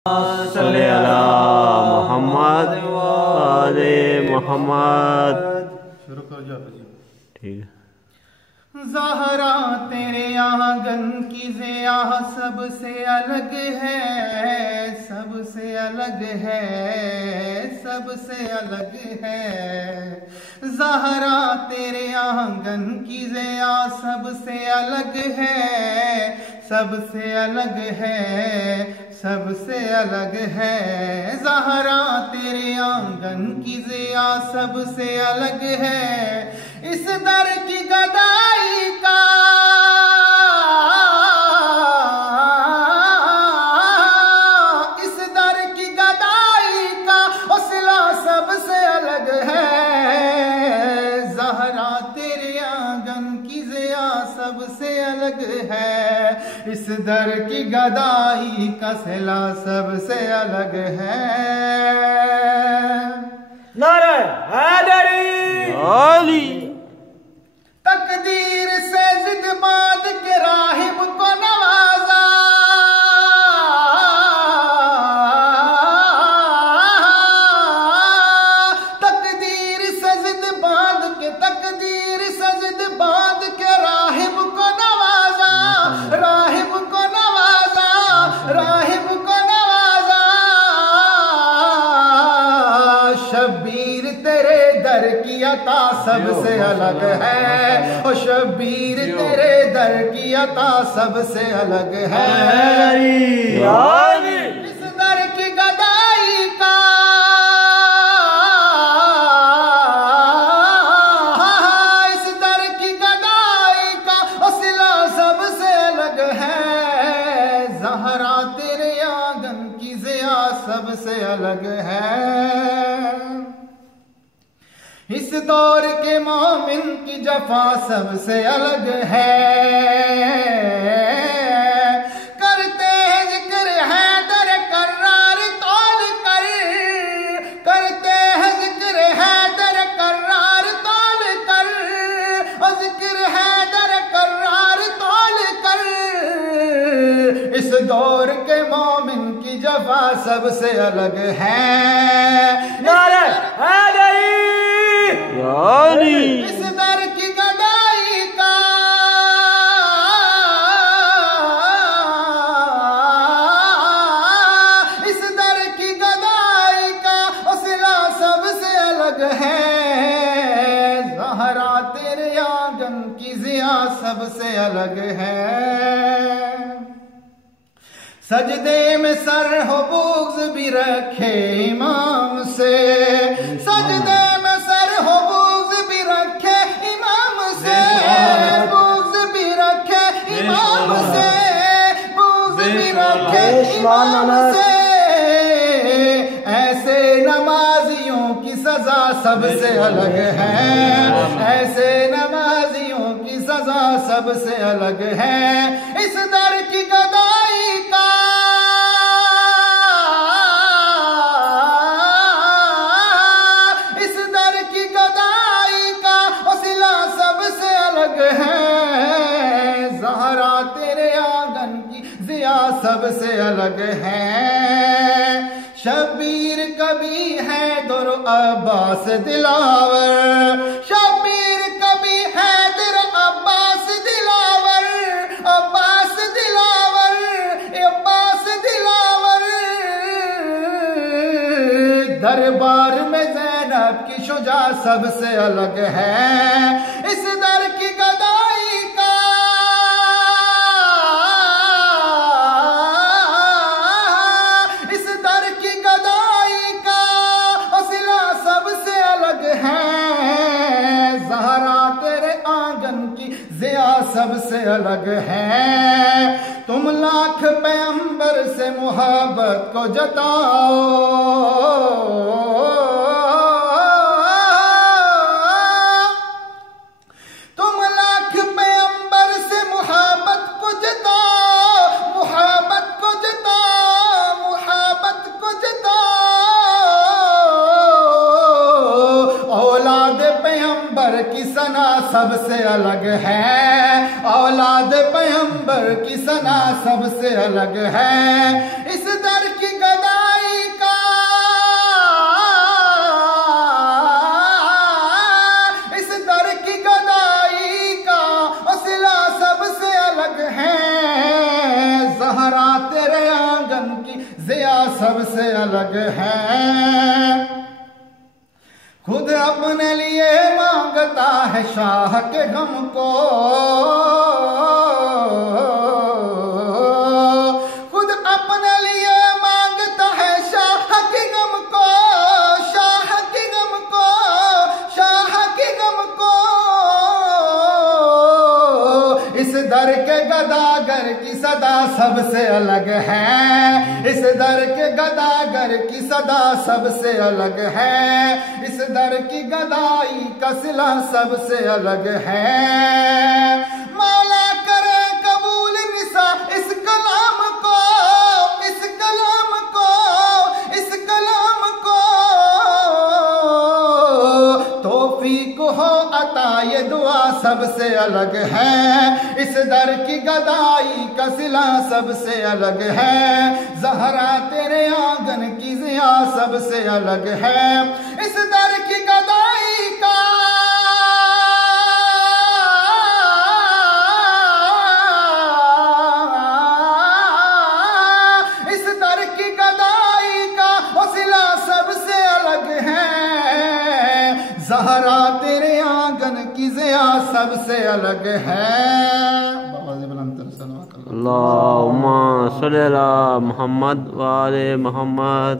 सल्ले अला मोहम्मद आले मोहम्मद। शुरू कर जा। ठीक है। ज़हरा तेरे आंगन की ज़िया सबसे अलग है, सबसे अलग है, सबसे अलग है। ज़हरा तेरे आंगन की ज़िया सबसे अलग है, सबसे अलग है, सबसे अलग है। ज़हरा तेरे आंगन की ज़िया सबसे अलग है। इस दर की गदाई का इस दर की गदाई का हौसला सबसे अलग है। ज़हरा तेरे आंगन की ज़िया सबसे अलग है। इस दर की गदाई का सिला सबसे अलग है। नारे हैदरी अली। तकदीर से जिद बांध के राहिब को नवाजा, तकदीर से जिद बांध के, तकदीर से जिद बांध के राहिब को नवाजा, राहिब को नवाजा, राहिब को नवाजा। शब्बीर तेरे दर की अता सबसे अलग है। ओ शब्बीर तेरे दर की अता सबसे अलग है। इस दर की गदाई का इस दर की गदाई का हौसला सबसे अलग है। ज़हरा तेरे आंगन की ज़िया सबसे अलग है। इस दौर के मोमिन की जफा सबसे अलग है। करते हैं जिक्र हैदर कर्रार तौल कर, करते हैं जिक्र हैदर कर्रार तौल कर, और जिक्र हैदर कर्रार तौल कर। इस दौर के मोमिन की जफा सबसे अलग है। नारे हैदरी। इस दर की गदाई का इस दर की गदाई का हौसला सबसे अलग है। ज़हरा तेरे आंगन की ज़िया सबसे अलग है। सजदे में सर हो बुग़्ज़ भी रखे इमाम से, सजदे में सर हो बुग़्ज़ भी रखे इमाम से, बुग़्ज़ भी रखे इमाम से, बुग़्ज़ भी रखे इमाम से। ऐसे नमाजियों की सजा सबसे अलग है, ऐसे नमाजियों की सजा सबसे अलग है। इस दर की गदाई का इस दर की गदाई का हौसला सबसे अलग है। ज़हरा तेरे आंगन की ज़िया सबसे अलग है। शब्बीर कभी है दर अब्बास दिलावर, शब्बीर कभी है दर अब्बास दिलावर, अब्बास दिलावर, अब्बास दिलावर। दरबार में ज़ैनब की शुजा सबसे अलग है। इस दर की गदाई का इस दर की गदाई का हौसला सबसे अलग है। ज़हरा तेरे आंगन की ज़िया सबसे अलग है। तुम लाख पैगंबर से मोहब्बत को जताओ, तुम लाख पैगंबर से मोहब्बत को जताओ, मोहब्बत को जताओ, मोहब्बत को जताओ। औलाद पैगंबर की सना सबसे अलग है, औलाद पैगंबर की सना सबसे अलग है। इस दर की ज़िया सबसे अलग है। खुद अपने लिए मांगता है शाह के गम को, खुद अपने लिए मांगता है शाह के गम को, शाह के गम को, शाह के गम को। इस दर के गदागर की सदा सबसे अलग है, इस दर के गदागर की सदा सबसे अलग है, इस दर की गदाई का सिला सबसे अलग है। मौला करे कबूल निसा इस कलाम को, इस कलाम को, इस कलाम को। तौफीक हो अता ये दुआ सबसे अलग है, इस दर की गदाई का सिला सबसे अलग है। ज़हरा तेरे आंगन की ज़िया सबसे अलग है, इस दर की गदाई का इस दर की गदाई का सिला सबसे अलग है। ज़हरा तेरे आंगन की ज़िया सबसे अलग है। अल्लाहुम्मा सल्ली अला मुहम्मद व आले मुहम्मद।